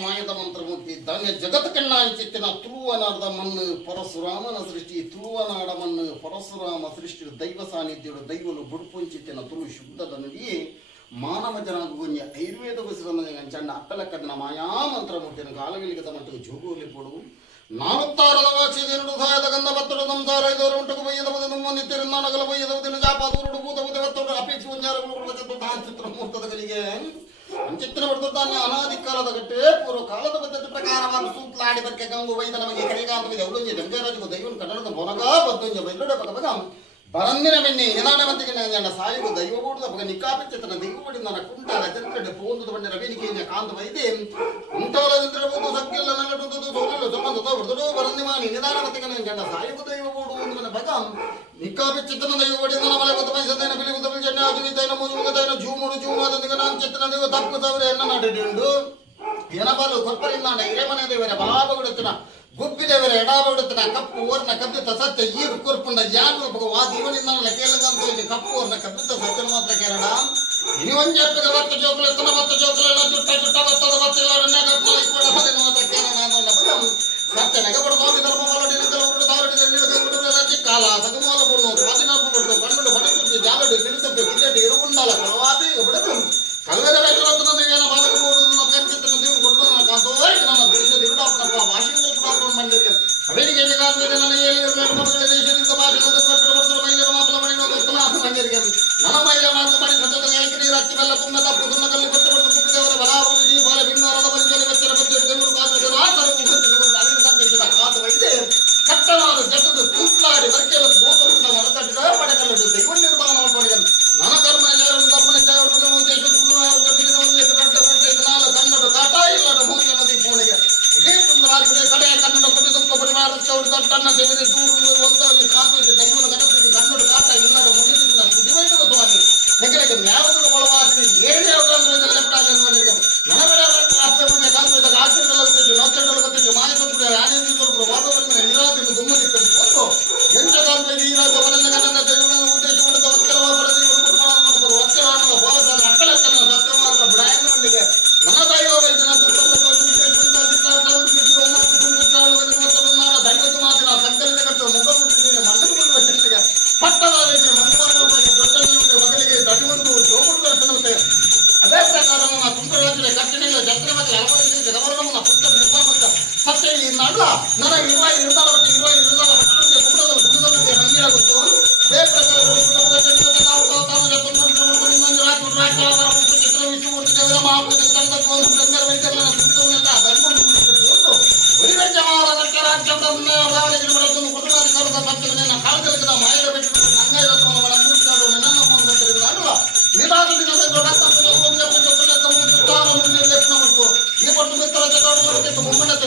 ಮಾಯದ ಮಂತ್ರಮೂರ್ತಿ ಧಾನ್ಯ ಜಗತ್ಕಣ್ಣ ಅಂಚಿತ್ತಿನ ತುಳುವನಾಡದ ಮಣ್ಣು ಪರಶುರಾಮನ ಸೃಷ್ಟಿ ತುಳುವನಾಡ ಮಣ್ಣು ಪರಶುರಾಮ ಸೃಷ್ಟಿ ದೈವ ಸಾನ್ನಿಧ್ಯಗಳು ದೈವಲು ಬುಡುಪುಂಚಿತ್ತಿನ ತುಳು ಶುದ್ಧದ ನುಡಿಯೇ ಮಾನವ ಜನಾಗುಂಜ ಆಯುರ್ವೇದ ಬಸಿರನ್ನ ಚಂಡ ಅಪ್ಪಲಕ್ಕದಿನ ಮಾಯಾ ಮಂತ್ರಮೂರ್ತಿನ ಕಾಲಗಿಲಿಗದ ಮಟ್ಟಿಗೆ ಜೋಗುಲಿ ಪೊಡು ನಾನುತ್ತಾರದ ವಾಚಿದೇನುಡು ಸಾಯದ ಗಂಧ ಬತ್ತಡು ಸಂಸಾರ ಇದರ ಉಂಟು ಬಯ್ಯದ ಬದ ನಮ್ಮ ನಿತ್ಯರಿಂದ ನಗಲ ಬಯ್ಯದ ದಿನ ಜಾಪಾದೂರುಡು ಭೂತ ಬುದ್ಧಿ ಬತ್ತಡು ಅಪೇಕ್ಷೆ ಉಂಜಾರಗಳು ಚಿತ್ರ ಮುಹೂರ್ತದಗಳಿಗೆ ಅಂಚಿತ್ತಿನ ಬಡ್ದಾನ್ಯ ಅನಾದಿ ಕಾಲದ ಗಟ್ಟೆ ಪೂರ್ವ ಕಾಲದ ಪದ್ಧತಿ ಪ್ರಕಾರವಾಗಿ ಸೂತ್ಲಾಡಿ ಬರ್ಕೆ ಗಂಗು ವೈದ ನಮಗೆ ಕರೆಗಾಂತವಿದೆ ಅವಳೊಂಜಿ ಗಂಗೆರಾಜು ದೈವನ್ ಕನ್ನಡದ ಮೊನಗ ಬದ್ದೊಂಜ ಬೈಲುಡ ಬಗ ಬರಂದಿನ ಮೆನ್ನೆ ನಿಧಾನವಂತಿಗೆ ನನ್ನ ಸಾಯುವ ದೈವ ಬೂಡದ ಬಗ ನಿಕಾಪಿಚ್ಚತನ ದೈವಬಡಿ ನನ್ನ ಕುಂಟಾಲ ಜನಕಡೆ ಪೋಂದು ಬಂಡ ರವಿನಿಕೆಯ ಕಾಂತ ವೈದೆ ಉಂಟವಲದಿಂದಿರಬಹುದು ಸಕ್ಕಿಲ್ಲ ನಲ್ಲಡುವುದು ಸೋಲಿಲ್ಲ ಸಂಬಂಧ ಹೊಡೆದು ಬರಂದಿಮಾನಿ ನಿಧಾನವಂತಿಗೆ ನನ್ನ ಸಾಯುವ ದೈವ ಬೂಡು ನನ್ನ ಬಗ ನಿಕಾಪಿಚ್ಚತನ ದೈವಬಡಿ ನನ್ನ ಮಲೆ ಗೊತ್ತ ಮೈಸದೇನ ಬಿಳಿ ಗುತ್ತ ಬಿಳಿ ಜನ ಅಜುಗಿತೈನ ಮುಜುಗತೈನ ಜೂಮುಡು ಜೂಮಾದೊಂದಿಗೆ ನಾನು ಚಿತ್ತನ ದೈವ ತಪ್ಪು ಸಾವಿರ ಎನ್ನ ನಾಟಿಟ್ಟು ಏನಬಾಲು ಕೊಪ್ಪರಿಂದ ಹಿರೇಮನೆ ದೇವರ ಬಲಾಬಗುಡುತ್ತಿನ ಗುಬ್ಬಿದೇವರ ಎಡಾಬಗುಡುತ್ತಿನ ಕಪ್ಪು ಓರ್ನ ಕಬ್ಬಿತ ಸತ್ಯ ಈರು ಕೊರ್ಪುಂಡ ಯಾರು ವಾ ದೀವನಿಂದ ಕೇಳಗಂತ ಕಪ್ಪು ಓರ್ನ ಕಬ್ಬಿತ ಸತ್ಯನ ಮಾತ್ರ ಕೇರಳ ಇನಿ ಒಂಜೆಪ್ಪಿದ ಭತ್ತ ಜೋಕುಲ ಎತ್ತನ ಭತ್ತ ಜೋಕುಲೆಲ್ಲ ಜುಟ್ಟ ಜುಟ್ಟ ಭತ್ತದ ಭತ್ತಿಲ್ಲ ಕಪ್ಪಲ ಕೂಡ ಹದಿನ ಮಾತ್ರ ಕೇರಳ ಸತ್ಯ ನೆಗಬಡ ಸ್ವಾಮಿ ಧರ್ಮ ಮಲಡಿನಿಂದಲ ಉರುಳು ದಾವಡಿದ ನೀಡುಗಂಗುಡುಗಲಂಚಿ ಕಾಲ ಸಗುಮಾಲ ಕೊಣ್ಣೋದು ಹದಿನಾಲ್ಕು ಕೊಟ್ಟು ಕಣ್ಣುಡು ಹೊಡೆದು ಜಾಲಡು ಸಿರಿತಪ್ಪು ಕಿಜೆಟಿ ಇರುಗುಂಡಾಲ ಕಳವಾತಿ ಬಿಡದು ಕಲ್ವೆದ ಬೆಟ್ಟನ ಬಾಲಕ ಬೋಡು ಪಂಚಾಯತ್ನ ದೇವರು ಕೊಟ್ಟು ಕಾಂತೋ ನನ್ನ ದೇಶ ದಿರುಡಾಪನಪ್ಪ ಭಾಷೆಗಳು ಕೂಡ ಬಂದಿದೆ ಅವೇನಿಗೆ ಜಗಾತ್ಮದ ನನ್ನ ಮಕ್ಕಳ ದೇಶದಿಂದ ಭಾಷೆಗಳು ಬರ್ತದೆ ಮೈಲಿನ ಮಾಪಲ ಮಾಡಿದ ಬಂದಿರಿಗೆ ನನ್ನ ಮೈಲ ಮಾತು ಮಾಡಿ ಸತತ ನಾಯಕರಿ ರಾತ್ರಿ ಬೆಲ್ಲ ತುಂಬ ತಪ್ಪು ಸುಣ್ಣ ಕಲ್ಲಿ ಬತ್ತ ಬಡ್ದು ಕುಪ್ಪಿದವರ ಬಲಾರುಡಿ ಬಾಲ ಬಿಂಗಾರದ ಬಂಜಲ ಬೆಚ್ಚರ ಬಂದಿರು ದೇವರು ಕಾದು ಆತರ ಕಾದು ವೈದ್ಯ ಕಟ್ಟನಾದ ಜಗತ್ತು ತೂತ್ಲಾಡಿ ವರ್ಕೆಲ ಗೋಪುರದ ಮನತಟ್ಟಿದ ಪಡಕಲ್ಲದು ದೈವ ನಿರ್ಮಾಣ ಮಾಡಿದ ನನ್ನ ಕರ್ಮ ಧರ್ಮನ ದೇಶ ಕನ್ನಡ ಕಾಟ ಇಲ್ಲದ ಮೂಲ ನದಿ ಪೂಣಿಗೆ ಇದೇ ಸುಂದರಾಜುಡೆ ಕಡೆಯ ಕನ್ನಡ ಕುಟುಂಬ ಪರಿವಾರ ಚೌಡ ತನ್ನ ಸೇವೆ ದೂರು ಒಂದಾಗಿ ಕಾಪಿದೆ ದೈವನ ಗಣಪತಿ ಕನ್ನಡ ಕಾಟ ಇಲ್ಲದ ಮುಡಿದಿನ ಸುದಿವೈದ ಸ್ವಾಮಿ ಹೆಗಲಿಗೆ ನ್ಯಾಯದ ಒಳವಾಸಿ ಏನೇ ಅವಕಾಶದಲ್ಲಿ ಲೆಪ್ಪಡಾಲೆನ್ನುವನಿಗೆ ನನಗಡೆ ಆಸ್ತೆ ಮುಂದೆ ಕಾಲ್ಪದ ಆಚರಣೆಗಳ ಗೊತ್ತಿದ್ದು ನೌಚೆಗಳ ಗೊತ್ತಿದ್ದು ಮಾಯಸಂಪುರ ಆನಂದಿಗಳು ವಾದವನ್ನ ನಿರಾದಿನ ದುಮ್ಮದಿ ಕಟ್ಟಿಕೊಂಡು ಎಂತ ಕಾಲ್ಪದ ಈ ರಾಜ್ಯ ವನಂದ ಕನ್ನಡ ದೈವನ ಉದ್ದೇಶವನ್ನು ಒತ್ತರವ ಬರದಿ ಒತ್ತರವನ್ನು ಹೋದ ಅಕ್ಕಲಕ್ಕನ ಸತ್ಯಮಾರ್ಗ ಬ್ರಾಯನೊಂದಿಗೆ ನನ್ನ ದೈವ ವೈದ್ಯನ ದುರ್ಬಲ ಮಾತಿನ ಸಂಕಲನ ಕಟ್ಟು ಮುಖ ಮುಟ್ಟಿದ್ದೀನಿ ಮಂಡಲ ಜನರಿಗೆ ಪಟ್ಟಣದಲ್ಲಿ ಮಂಗಳವಾರ ದೊಡ್ಡ ಮಗಳಿಗೆ ದಡಿವೊಂದು ಜೋಗುಡು ದರ್ಶನವಿದೆ ಅದೇ ಪ್ರಕಾರ ನನ್ನ ಸುಂದರರಾಜರ ಕಟ್ಟಣೆಯ ಜತ್ರ ಮತ್ತು ಅಲವರಿಸಿದ ಗೌರವನ ಪುತ್ರ ನಿರ್ಮಾಣ ಸತ್ಯ ಈ ನಡುವ ನನಗೆ ಇರುವಾಯಿ ಇರುತ್ತಾಲ ಬಟ್ಟೆ ಇರುವಾಯಿ ಇರುತ್ತಾಲ ಬಟ್ಟೆ ಕುಟುಂಬದಲ್ಲಿ ಹಂಗಿಯಾಗುತ್ತು ಅದೇ ಪ್ರಕಾರ ಮುಮ್ಮಣ್ಣ